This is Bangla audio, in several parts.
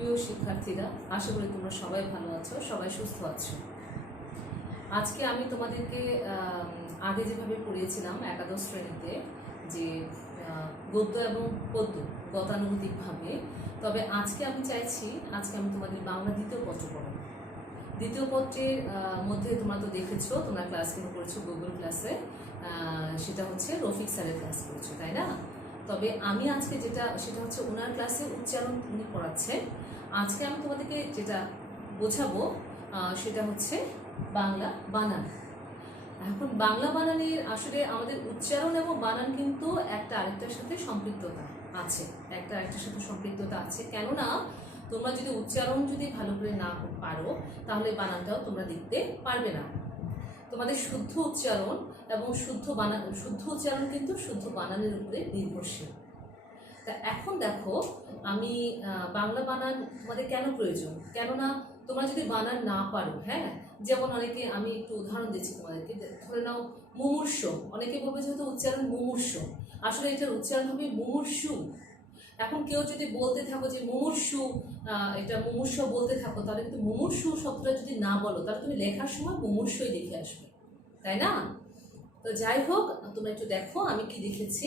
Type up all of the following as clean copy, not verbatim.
প্রিয় শিক্ষার্থীরা, আশা করি তোমরা সবাই ভালো আছো, সবাই সুস্থ আছো। আজকে আমি তোমাদেরকে আগে যেভাবে পড়িয়েছিলাম একাদশ শ্রেণীতে, যে গদ্য এবং পদ্য গতানুগতিকভাবে, তবে আজকে আমি চাইছি আমি তোমাদের বাংলা দ্বিতীয় পত্র পড়াবো। দ্বিতীয় পত্রের মধ্যে তোমরা তো দেখেছো, তোমরা ক্লাস কিন্তু করেছো গুগল ক্লাসে, সেটা হচ্ছে রফিক স্যারের ক্লাস করেছো, তাই না? তবে আমি আজকে সেটা হচ্ছে ওনার ক্লাসে উচ্চারণ উনি পড়াচ্ছেন। আজকে আমি তোমাদেরকে যেটা বোঝাবো সেটা হচ্ছে বাংলা বানান। এখন বাংলা বানানের আসলে আমাদের উচ্চারণ এবং বানান কিন্তু একটা আরেকটার সাথে সম্পৃক্ততা আছে, কেননা তোমরা যদি উচ্চারণ ভালো করে না পারো তাহলে বানানটাও তোমরা লিখতে পারবে না। তোমাদের শুদ্ধ উচ্চারণ এবং শুদ্ধ উচ্চারণ কিন্তু শুদ্ধ বানানের উপরে নির্ভরশীল। তা এখন দেখো, আমি বাংলা বানান তোমাদের কেন প্রয়োজন, কেননা তোমরা যদি বানান না পারো, হ্যাঁ, যেমন অনেকে, আমি একটু উদাহরণ দিচ্ছি তোমাদেরকে, ধরে নাও মুমূর্ষ, অনেকে বলবে যেহেতু উচ্চারণ মুমূর্ষ, আসলে এটার উচ্চারণ হবে মুমূর্ষু। এখন কেউ যদি বলতে থাকো যে মুমূর্ষু, এটা মুমূর্ষ বলতে থাকো, তাহলে কিন্তু মুমূর্ষু শব্দটা যদি না বলো তাহলে তুমি লেখার সময় মুমূর্ষই লিখে আসবে, তাই না? তো যাই হোক, তোমরা একটু দেখো আমি কি লিখেছি।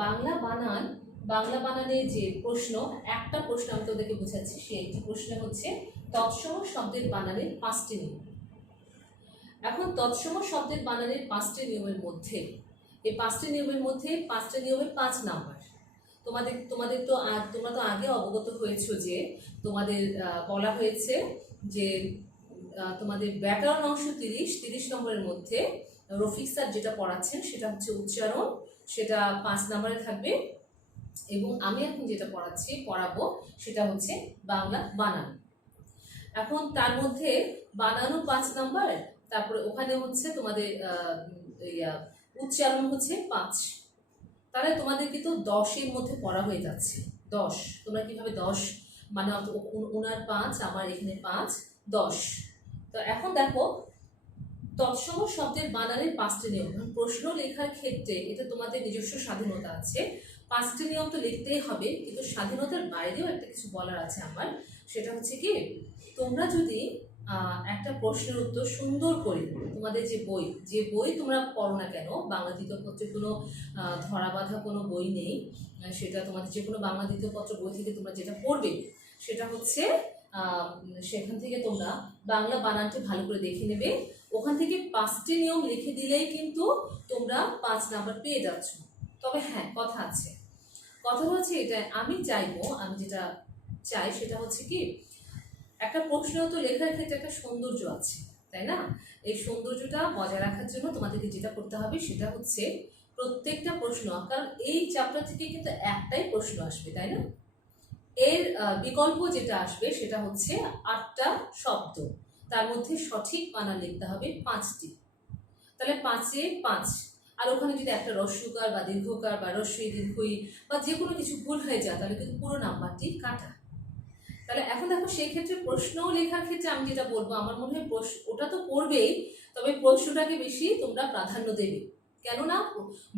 বাংলা বানানের যে প্রশ্ন, একটা প্রশ্ন আমি তোদেরকে বোঝাচ্ছি, সেই একটি প্রশ্ন হচ্ছে তৎসম শব্দের বানানের 5টি নিয়ম। এখন তৎসম শব্দের বানানের 5টি নিয়মের মধ্যে, এই 5টি নিয়মের মধ্যে 5টা নিয়মের 5 নাম্বার। তোমরা তো আগে অবগত হয়েছো যে তোমাদের বলা হয়েছে যে তোমাদের ব্যাকরণ অংশ 30 নম্বরের মধ্যে রফিক স্যার যেটা পড়াচ্ছেন সেটা হচ্ছে উচ্চারণ, সেটা 5 নম্বরে থাকবে, এবং আমি এখন যেটা পড়াবো সেটা হচ্ছে বাংলা বানান। এখন তার মধ্যে বানানও 5 নাম্বার, তারপরে ওখানে হচ্ছে তোমাদের উচ্চারণ হচ্ছে 5। তাহলে তোমাদের কিন্তু 10-এর মধ্যে পড়া হয়ে যাচ্ছে। 10, তোমরা কিভাবে 10 মানে ওনার 5, আমার এখানে 5, 10। তো এখন দেখো, তৎসম শব্দের বানানের 5টি নিয়ম। প্রশ্ন লেখার ক্ষেত্রে এটা তোমাদের নিজস্ব স্বাধীনতা আছে, 5টি নিয়ম তো লিখতেই হবে, কিন্তু স্বাধীনতার বাইরেও একটা কিছু বলার আছে আমার। সেটা হচ্ছে কি, তোমরা যদি একটা প্রশ্নের উত্তর সুন্দর করে, তোমাদের যে বই তোমরা পড়ো না কেন, বাংলা দ্বিতীয় পত্রের কোনো ধরা বাঁধা কোনো বই নেই, সেটা তোমাদের যে কোনো বাংলা দ্বিতীয় পত্র বই থেকে তোমরা যেটা পড়বে সেটা হচ্ছে সেখান থেকে তোমরা বাংলা বানানটি ভালো করে দেখে নেবে। ওখান থেকে 5টি নিয়ম লিখে দিলেই কিন্তু তোমরা 5 নাম্বার পেয়ে যাচ্ছ। তবে হ্যাঁ, কথা হচ্ছে এটা, আমি যেটা চাই সেটা হচ্ছে কি, একটা প্রশ্ন তো লেখার ক্ষেত্রে একটা সৌন্দর্য আছে, তাই না? এই সৌন্দর্যটা বজায় রাখার জন্য তোমাদেরকে যেটা করতে হবে সেটা হচ্ছে প্রত্যেকটা প্রশ্ন, কারণ এই চ্যাপ্টার থেকে কিন্তু একটাই প্রশ্ন আসবে, তাই না? এর বিকল্প যেটা আসবে সেটা হচ্ছে 8টা শব্দ, তার মধ্যে সঠিক বানান লিখতে হবে 5টি। তাহলে 5-এ 5, আর ওখানে যদি একটা রস্যকার বা দীর্ঘকার বা রস্যই দীর্ঘই বা যে কোনো কিছু ভুল হয়ে যায় তাহলে কিন্তু পুরো নাম্বারটি কাটা। তাহলে এখন দেখো, সেই ক্ষেত্রে প্রশ্ন লেখার ক্ষেত্রে আমি যেটা বলবো, আমার মনে হয় ওটা তো পড়বেই, তবে প্রশ্নটাকে বেশি তোমরা প্রাধান্য দেবে, কেননা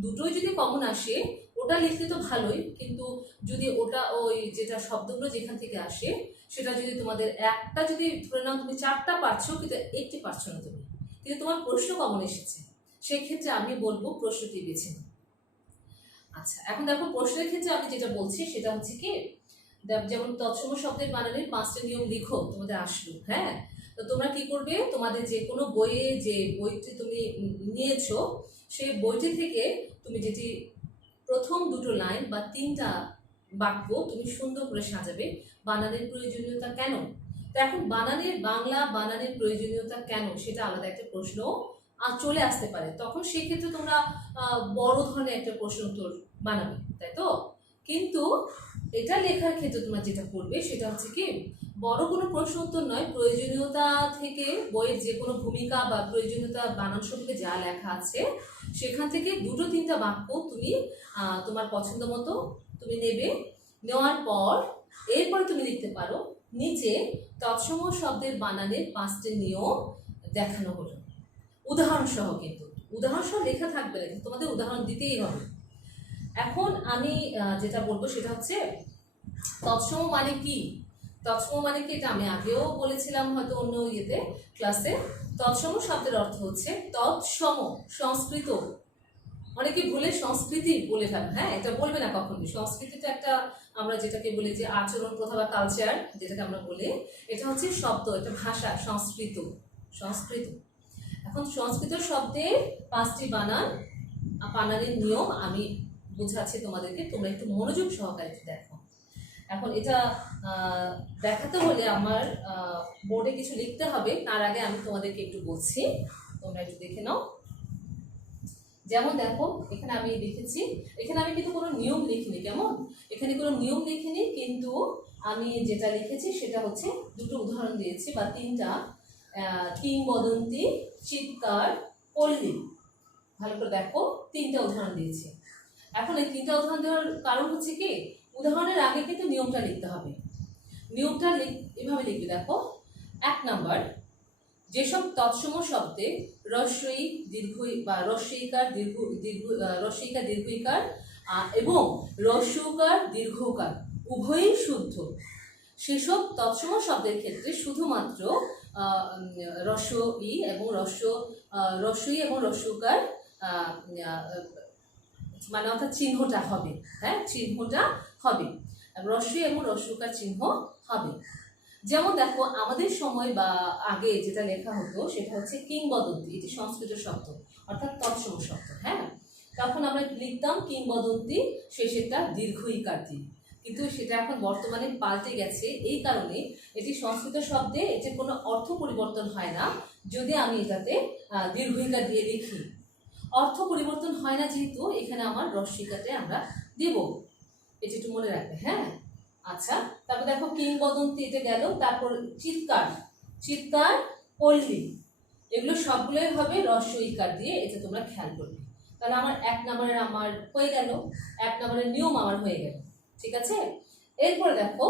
দুটোই যদি কমন আসে ওটা লিখতে তো ভালোই, কিন্তু যদি ওটা ওই যেটা শব্দগুলো যেখান থেকে আসে সেটা যদি তোমাদের একটা, যদি ধরে নাও তুমি 4টা পারছো কিন্তু 1টি পারছো না তুমি, কিন্তু তোমার প্রশ্ন কমন এসেছে, সেক্ষেত্রে আমি বলবো প্রশ্নটি বেছে নাও। আচ্ছা, এখন দেখো প্রশ্নের ক্ষেত্রে আমি যেটা বলছি সেটা হচ্ছে কি, যেমন তৎসম শব্দের বানানের 5টা নিয়ম লিখো, তোমাদের আসলো, হ্যাঁ। তো তোমরা কি করবে, তোমাদের যে কোনো বইয়ে যে বইটি তুমি নিয়েছো সেই বইটি থেকে তুমি যেটি প্রথম 2টো লাইন বা 3টা বাক্য তুমি সুন্দর করে সাজাবে। বানানের প্রয়োজনীয়তা কেন, তো এখন বাংলা বানানের প্রয়োজনীয়তা কেন সেটা আলাদা একটা প্রশ্ন চলে আসতে পারে, তখন সেক্ষেত্রে তোমরা বড় ধরনের একটা প্রশ্ন উত্তর বানাবে, তাই তো? কিন্তু এটা লেখার ক্ষেত্রে তোমরা যেটা করবে সেটা হচ্ছে কি, বড় কোনো প্রশ্ন উত্তর নয়, প্রয়োজনীয়তা থেকে বইয়ের যে কোনো ভূমিকা বা প্রয়োজনীয়তা বানান সম্পর্কে যা লেখা আছে সেখান থেকে 2-3টা বাক্য তুমি তোমার পছন্দ মতো তুমি নেবে। নেওয়ার পর এরপরে তুমি লিখতে পারো নিচে তৎসম শব্দের বানানের 5টি নিয়ম দেখানো হলো, উদাহরণ সহ। কিন্তু উদাহরণ সহ লেখা থাকবে না, তোমাদের উদাহরণ দিতেই হবে। এখন আমি যেটা বলবো সেটা হচ্ছে তৎসম মানে কি, তৎসম মানে কি, এটা আমি আগেও বলেছিলাম হয়তো অন্য ইয়েতে ক্লাসে। তৎসম শব্দের অর্থ হচ্ছে তৎসম সংস্কৃত। অনেকে ভুলে সংস্কৃতি বলে ফেলে, হ্যাঁ এটা বলবে না কখনোই। সংস্কৃতি তো একটা আমরা যেটাকে বলি যে আচরণ প্রথা বা কালচার যেটাকে আমরা বলি, এটা হচ্ছে শব্দ, এটা ভাষা, সংস্কৃত। সংস্কৃত। এখন সংস্কৃত শব্দের 5টি বানানের নিয়ম আমি বুঝাচ্ছি তোমাদেরকে, তোমরা একটু মনোযোগ সহকারে দেখো। এখন এটা দেখাতে হলে আমার বোর্ডে কিছু লিখতে হবে, তার আগে আমি তোমাদেরকে একটু বলছি, তোমরা একটু দেখে নাও। যেমন দেখো এখানে আমি লিখেছি, এখানে আমি কিন্তু কোনো নিয়ম লিখিনি, কেমন, এখানে কোনো নিয়ম লিখিনি, কিন্তু আমি যেটা লিখেছি সেটা হচ্ছে দুটো উদাহরণ দিয়েছি বা তিনটা। কিংবদন্তি, চিৎকার, পল্লী। ভালো করে দেখো, তিনটা উদাহরণ দিয়েছি। এখন এই তিনটা উদাহরণ দেওয়ার কারণ হচ্ছে কি, উদাহরণের আগে কিন্তু নিয়মটা লিখতে হবে। নিয়মটা এভাবে লিখবে, দেখো 1 নাম্বার, যেসব তৎসম শব্দে রস্বই দীর্ঘই বা রস্বইকার রস্বইকার দীর্ঘইকার এবং রস্যকার দীর্ঘকার উভয়ই শুদ্ধ, সেসব তৎসম শব্দের ক্ষেত্রে শুধুমাত্র রস্বই এবং রস্বই এবং রস্যকার মানে অর্থাৎ চিহ্নটা হবে, হ্যাঁ চিহ্নটা হবে, রস্বই এবং রস্যকার চিহ্ন হবে। যেমন দেখো আমাদের সময় বা আগে যেটা লেখা হতো সেটা হচ্ছে কিংবদন্তি, এটি সংস্কৃত শব্দ অর্থাৎ তৎসম শব্দ, হ্যাঁ তখন আমরা লিখতাম কিংবদন্তি, শেষেরটা দীর্ঘইকার দিয়ে, কিন্তু সেটা এখন বর্তমানে পাল্টে গেছে। এই কারণে এটি সংস্কৃত শব্দে এটির কোনো অর্থ পরিবর্তন হয় না যদি আমি এটাতে দীর্ঘইকার দিয়ে লিখি। অর্থ পরিবর্তন হয় না যেহেতু এখানে আমার রস্যইকারটা আমরা দেব, এটি একটু মনে রাখবে, হ্যাঁ। আচ্ছা, তারপর দেখো কিংবদন্তি এটা গেল, তারপর চিৎকার, চিৎকার, পল্লী, এগুলো সবগুলোই হবে রস্যইকার দিয়ে, এটা তোমরা খেয়াল করবে। তাহলে আমার 1 নম্বরের আমার হয়ে গেল, 1 নম্বরের নিয়ম আমার হয়ে গেল, ঠিক আছে। এরপরে দেখো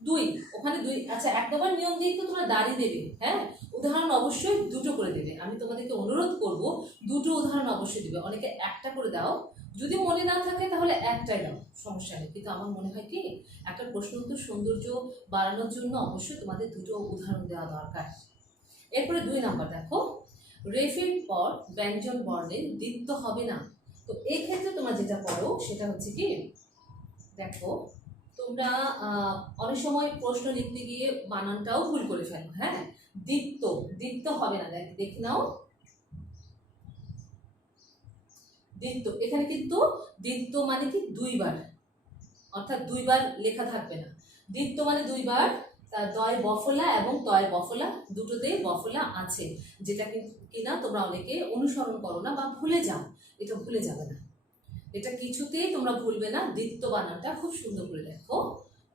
2, ওখানে 2, আচ্ছা 1 নম্বর নিয়ম দিয়ে একটু তোমরা দাঁড়িয়ে দেবে, হ্যাঁ উদাহরণ অবশ্যই দুটো করে দেবে। আমি তোমাদেরকে অনুরোধ করব দুটো উদাহরণ অবশ্যই দিবে, অনেকে একটা করে দাও, যদি মনে না থাকে তাহলে একটাই দাও, সমস্যা নেই। কিন্তু আমার মনে হয় কি একটা প্রশ্ন উত্তর সৌন্দর্য বাড়ানোর জন্য অবশ্যই তোমাদের দুটো উদাহরণ দেওয়া দরকার। এরপরে 2 নাম্বার দেখো, রেফের পর ব্যঞ্জন বর্ণের দ্বিত্ব হবে না। তো এই ক্ষেত্রে তোমরা যেটা করো সেটা হচ্ছে কি, দেখো তোমরা অনেক সময় প্রশ্ন লিখতে গিয়ে বানানটাও ভুল করে ফেলো, হ্যাঁ দ্বিত্ব, দ্বিত্ব হবে না, দেখে নাও দ্বিত্ব, এখানে কিন্তু দ্বিত্ব মানে কি 2 বার, অর্থাৎ 2 বার লেখা থাকবে না। দ্বিত্ব মানে 2 বার, তার দয় বফলা এবং তয় বফলা দুটোতেই বফলা আছে, যেটা কিনা তোমরা অনেকে অনুসরণ করো না বা ভুলে যাও, এটা ভুলে যাবে না, এটা কিছুতেই তোমরা ভুলবে না। দ্বিত্ব বানানটা খুব সুন্দর করে দেখো,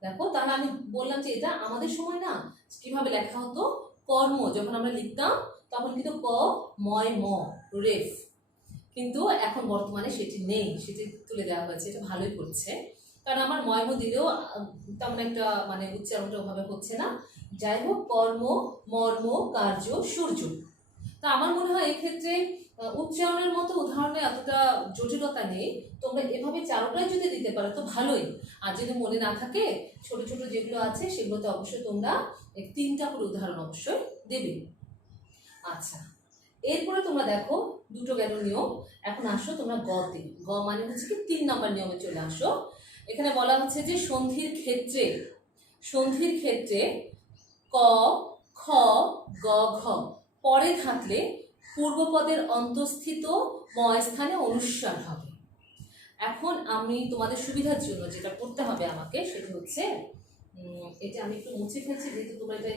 দেখো তাহলে আমি বললাম যে এটা আমাদের সময় না কিভাবে লেখা হতো, কর্ম যখন আমরা লিখতাম তখন কিন্তু ক ময় ম রেফ, কিন্তু এখন বর্তমানে সেটি নেই, সেটি তুলে দেওয়া হয়েছে, এটা ভালোই করছে, কারণ আমার ময়ম দিলেও তেমন একটা মানে উচ্চারণটা ওভাবে হচ্ছে না। যাই হোক, কর্ম, মর্ম, কার্য, সূর্য। তা আমার মনে হয় এক্ষেত্রে উচ্চারণের মতো উদাহরণে এতটা জটিলতা নেই, তোমরা এভাবে চারোটাই যদি দিতে পারো তো ভালোই, আর যদি মনে না থাকে ছোট ছোট যেগুলো আছে সেগুলোতে অবশ্যই তোমরা 3টা করে উদাহরণ অবশ্যই দেবে। আচ্ছা, এরপরে তোমরা দেখো দুটো গেল নিয়ম, এখন আসো তোমরা গতে, গ মানে হচ্ছে কি 3 নম্বর নিয়মে চলে আসো। এখানে বলা হচ্ছে যে সন্ধির ক্ষেত্রে, সন্ধির ক্ষেত্রে ক খ গ ঘ পরে থাকলে পূর্বপদের অন্তঃস্থিত ময় স্থানে অনুস্বার হবে। এখন আমি তোমাদের সুবিধার জন্য যেটা করতে হবে আমাকে সেটা হচ্ছে, এটা আমি একটু মুছে ফেলছি যেহেতু তোমরা এটা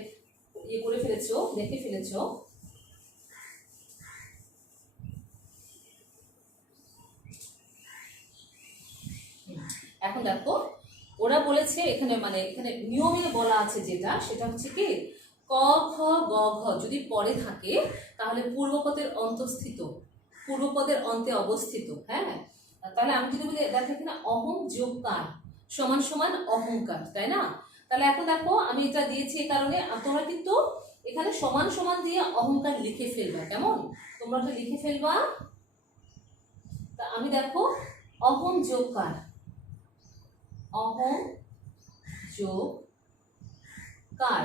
ইয়ে করে ফেলেছো, দেখে ফেলেছো। এখন দেখো ওরা বলেছে এখানে মানে এখানে নিয়মে বলা আছে যেটা, সেটা হচ্ছে কি ক খ গ ঘ যদি পরে থাকে তাহলে পূর্বপদের অন্তঃস্থিত, পূর্বপদের অন্তে অবস্থিত, হ্যাঁ তাহলে আমি যদি বলি দেখো এখানে অহং যোগ কার সমান সমান অহংকার, তাই না। তাহলে এখন দেখো আমি এটা দিয়েছি এই কারণে তোমরা কিন্তু এখানে সমান সমান দিয়ে অহংকার লিখে ফেলবা, কেমন তোমরা তো লিখে ফেলবা। তা আমি দেখো অহং যোগ কার, অহং যোগ কার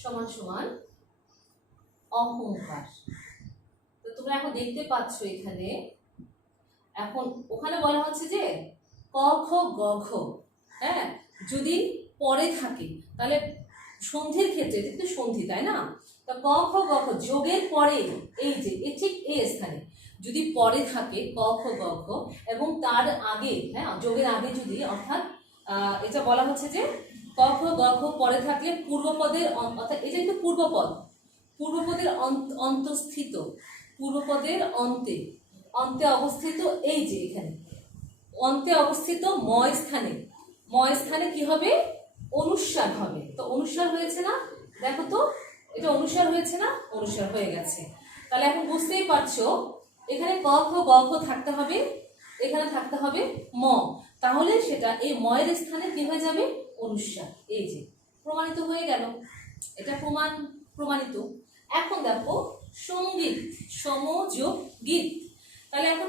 সমান সমান অহংকার। তো তোমরা এখন দেখতে পাচ্ছ এখানে, এখন ওখানে বলা হচ্ছে যে ক খ গ ঘ, হ্যাঁ, যদি পরে থাকে তাহলে সন্ধির ক্ষেত্রে, এটা কিন্তু সন্ধি তাই না, তা ক খ গ ঘ যোগের পরে, এই যে ঠিক এই স্থানে যদি পরে থাকে ক খ গ ঘ এবং তার আগে, হ্যাঁ যোগের আগে যদি, অর্থাৎ এটা বলা হচ্ছে যে ক খ গ ঘ পরে থাকলে পূর্বপদের, অর্থাৎ এটা কিন্তু পূর্বপদ, পূর্বপদের অন্তস্থিত, পূর্বপদের অন্তে, অন্তে অবস্থিত, এই যে এখানে অন্তে অবস্থিত ময় স্থানে, ময় স্থানে কি হবে, অনুস্বার হবে। তো অনুস্বার হয়েছে না, দেখো তো এটা অনুস্বার হয়েছে না, অনুস্বার হয়ে গেছে। তাহলে এখন বুঝতেই পারছো এখানে ক খ গ ঘ থাকতে হবে, এখানে থাকতে হবে ম, তাহলে সেটা এই ময়ের স্থানে কি হয়ে যাবে, অনুস্বার। এই যে প্রমাণিত হয়ে গেল, এটা প্রমাণিত। এখন দেখো সঙ্গীত, সমযোগ গীত, তাহলে এখন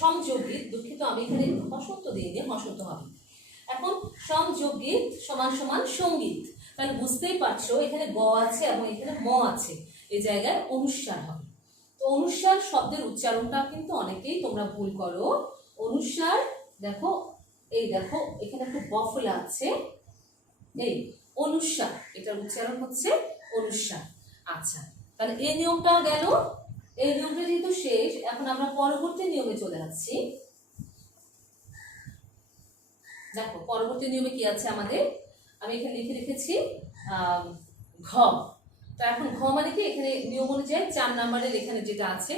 সমযোগ গীত, দুঃখিত আমি এখানে হসন্ত দিইনি, হসন্ত হবে। এখন সমযোগ গীত সমান সমান সঙ্গীত, তাহলে বুঝতেই পারছো এখানে গ আছে এবং এখানে ম আছে, এই জায়গায় অনুস্বার হবে। তো অনুস্বার শব্দের উচ্চারণটা কিন্তু অনেকেই তোমরা ভুল করো। অনুস্বার দেখো, এই দেখো এখানে একটু বফলা আছে, এই অনুস্বার, এটার উচ্চারণ হচ্ছে অনুস্বার। আচ্ছা, তাহলে এই নিয়মটাও গেল, এই নিয়মটা যেহেতু শেষ, এখন আমরা পরবর্তী নিয়মে চলে যাচ্ছি। দেখো পরবর্তী নিয়মে কি আছে আমাদের, আমি এখানে লিখে রেখেছি ঘ। তো এখন ঘ মানে কি, এখানে নিয়ম অনুযায়ী 4 নম্বরের এখানে যেটা আছে,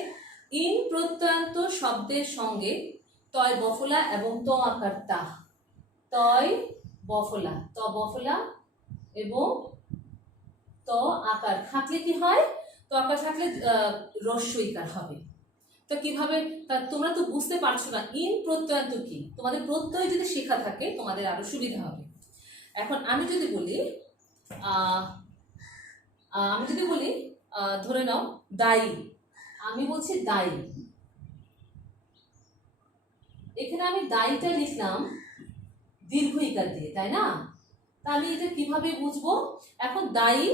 ইন প্রত্যয়ান্ত শব্দের সঙ্গে তয় বফলা এবং ত আকার তা, তয় বফলা, ত বফলা এবং ত আকার থাকলে কি হয়, ত আকার থাকলে রস্বইকার হবে। তো কিভাবে, তোমরা তো বুঝতে পারছো না ইন প্রত্যয়ান্ত কি, তোমাদের প্রত্যয় যদি শেখা থাকে তোমাদের আরো সুবিধা হবে। এখন আমি যদি বলি ধরে নাও দায়ী, আমি বলছি দায়ী, এখানে আমি দায়ীটা লিখলাম দীর্ঘ ইকার দিয়ে, তাই না, তা আমি এটা কিভাবে বুঝবো, এখন দায়ী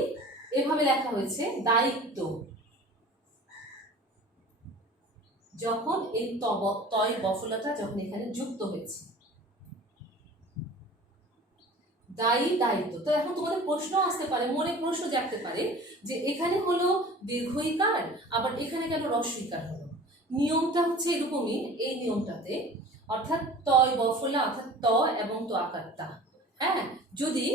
এভাবে লেখা হয়েছে দায়িত্ব, যখন এই তয় বফলাটা যখন এখানে যুক্ত হয়েছে, দায়ী দায়িত্ব। তো এখন তোমাদের প্রশ্ন আসতে পারে, মনে প্রশ্ন জাগতে পারে যে এখানে হলো দীর্ঘ ইকার, আবার এখানে কেন হ্রস্ব ইকার হলো। নিয়মটা হচ্ছে এরকমই, এই নিয়মটাতে, অর্থাৎ তয় বফলা, অর্থাৎ ত এবং ত আকার তা, হ্যাঁ, যদি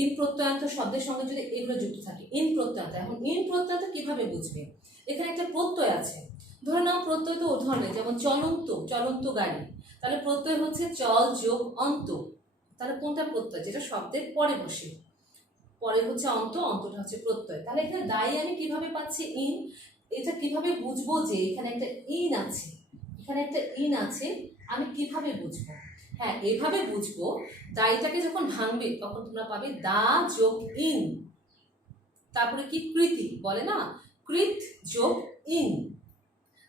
ইন প্রত্যয়ান্ত শব্দের সঙ্গে যদি এগুলো যুক্ত থাকে, ইন প্রত্যয়ান্ত, এখন ইন প্রত্যয়ান্ত কিভাবে বুঝবে, এখানে একটা প্রত্যয় আছে, ধরে নাও প্রত্যয় তো উদাহরণে, যেমন চলন্ত, চলন্ত গাড়ি, তাহলে প্রত্যয় হচ্ছে চল যোগ অন্ত, তাহলে কোনটা প্রত্যয়, যেটা শব্দের পরে বসে, পরে হচ্ছে অন্ত, অন্তটা হচ্ছে প্রত্যয়। তাহলে এখানে দায়ী আমি কিভাবে পাচ্ছি ইন, এটা কিভাবে বুঝবো যে এখানে একটা ইন আছে, এখানে একটা ইন আছে, আমি কিভাবে বুঝবো, হ্যাঁ এভাবে বুঝবো, দায়ীটাকে যখন ভাঙবে তখন তোমরা পাবে দা যোগ ইন, তারপরে কি কৃতি বলে না, কৃত যোগ ইন,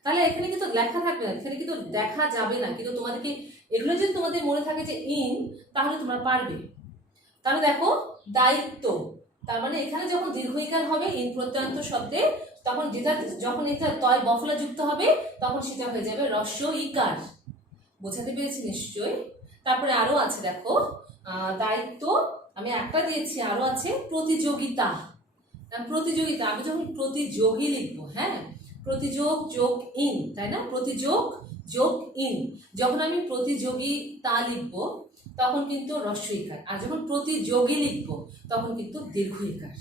তাহলে এখানে কিন্তু লেখা থাকবে না, এখানে কিন্তু দেখা যাবে না, কিন্তু তোমাদেরকে এগুলো যদি তোমাদের মনে থাকে যে ইন, তাহলে তোমরা পারবে। তাহলে দেখো দায়িত্ব, তার মানে এখানে যখন দীর্ঘ ইকার হবে ইন প্রত্যয়ান্ত শব্দে, তখন যেটা, যখন এটা তয় বফলা যুক্ত হবে তখন সেটা হয়ে যাবে হ্রস্ব ইকার। বোঝাতে পেরেছি নিশ্চয়ই। তারপরে আরো আছে দেখো, দায়িত্ব আমি একটা দিয়েছি, আরো আছে প্রতিযোগিতা, প্রতিযোগিতা আমি যখন প্রতিযোগী লিখবো, হ্যাঁ প্রতিযোগ যোগ ইন, তাই না, প্রতিযোগ যোগ ইন, যখন আমি প্রতিযোগিতা লিখবো তখন কিন্তু হ্রস্ব ইকার, আর যখন প্রতিযোগী লিখবো তখন কিন্তু দীর্ঘ ইকার।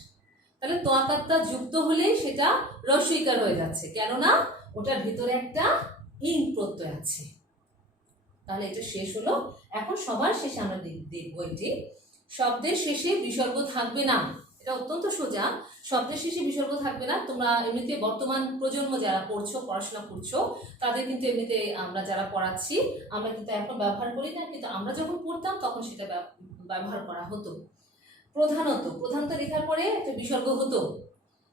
তাহলে ত আকারটা যুক্ত হলে সেটা হ্রস্ব ইকার হয়ে যাচ্ছে, কেননা ওটার ভিতরে একটা ইন প্রত্যয় আছে। তাহলে এটা শেষ হলো। এখন সবার শেষে আমরা দেখবো এটি, শব্দের শেষে বিসর্গ থাকবে না, এটা অত্যন্ত সোজা, শব্দের শেষে বিসর্গ থাকবে না। তোমরা এমনিতে বর্তমান প্রজন্ম যারা পড়ছো, পড়াশোনা করছো, তাদের কিন্তু এমনিতে আমরা যারা পড়াচ্ছি আমরা কিন্তু এখন ব্যবহার করি না, কিন্তু আমরা যখন পড়তাম তখন সেটা ব্যবহার করা হতো। প্রধানত লেখার পরে একটা বিসর্গ হতো,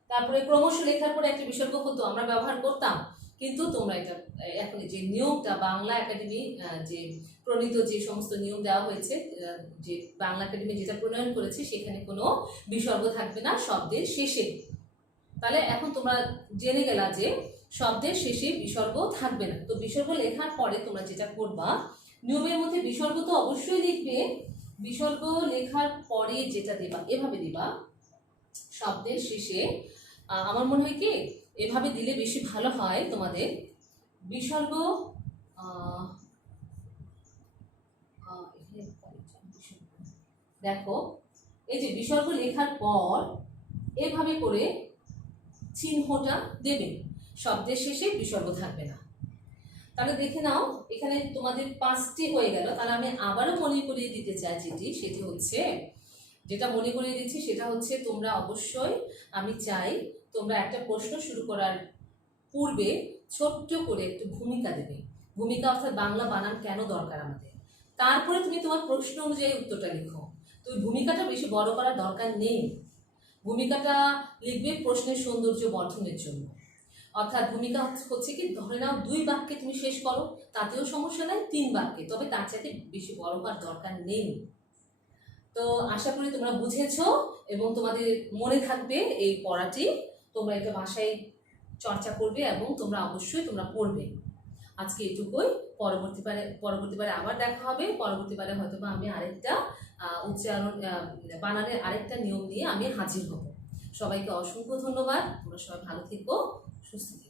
তারপরে ক্রমশ লেখার পরে একটা বিসর্গ হতো, আমরা ব্যবহার করতাম। কিন্তু তোমরা এটা এখন যে নিয়মটা বাংলা একাডেমি যে প্রণীত যে সমস্ত নিয়ম দেওয়া হয়েছে, যে বাংলা একাডেমি যেটা প্রণয়ন করেছে সেখানে কোনো বিসর্গ থাকবে না শব্দের শেষে। তাহলে এখন তোমরা জেনে গেলা যে শব্দের শেষে বিসর্গ থাকবে না। তো বিসর্গ লেখার পরে তোমরা যেটা করবা, নিয়মের মধ্যে বিসর্গ তো অবশ্যই লিখবে। বিসর্গ লেখার পরে যেটা দেবা, এভাবে দিবা শব্দের শেষে। আমার মনে হয় কি এভাবে দিলে বেশি ভালো হয় তোমাদের। বিসর্গ দেখো, এই যে বিসর্গ লেখার পর এভাবে করে চিহ্নটা দেবে, শব্দের শেষে বিসর্গ থাকবে না। তাহলে দেখে নাও, এখানে তোমাদের 5টি হয়ে গেল। তাহলে আমি আবারও মনে করিয়ে দিতে চাই সেটি হচ্ছে, যেটা মনে করিয়ে দিচ্ছি সেটা হচ্ছে তোমরা অবশ্যই, আমি চাই তোমরা একটা প্রশ্ন শুরু করার পূর্বে ছোট্ট করে একটু ভূমিকা দেবে। ভূমিকা অর্থাৎ বাংলা বানান কেন দরকার আমাদের, তারপরে তুমি তোমার প্রশ্ন অনুযায়ী উত্তরটা লিখো। তুমি ভূমিকাটা বেশি বড় করার দরকার নেই। ভূমিকাটা লিখবে প্রশ্নের সৌন্দর্য বর্ধনের জন্য। অর্থাৎ ভূমিকা হচ্ছে কি, ধরে নাও 2 বাক্যে তুমি শেষ করো, তাতেও সমস্যা নাই, 3 বাক্যে, তবে তার চাইতে বেশি বড় হওয়ার দরকার নেই। তো আশা করি তোমরা বুঝেছো এবং তোমাদের মনে থাকবে এই পড়াটি। তোমরা এটা বাসায় চর্চা করবে এবং তোমরা অবশ্যই পড়বে। আজকে এটুকুই। পরবর্তীবারে আবার দেখা হবে। পরবর্তীবারে হয়তো বা আমি আরেকটা উচ্চারণ বানানের আরেকটা নিয়ম নিয়ে আমি হাজির হব। সবাইকে অসংখ্য ধন্যবাদ। তোমরা সবাই ভালো থেকো, সুস্থ থেকো।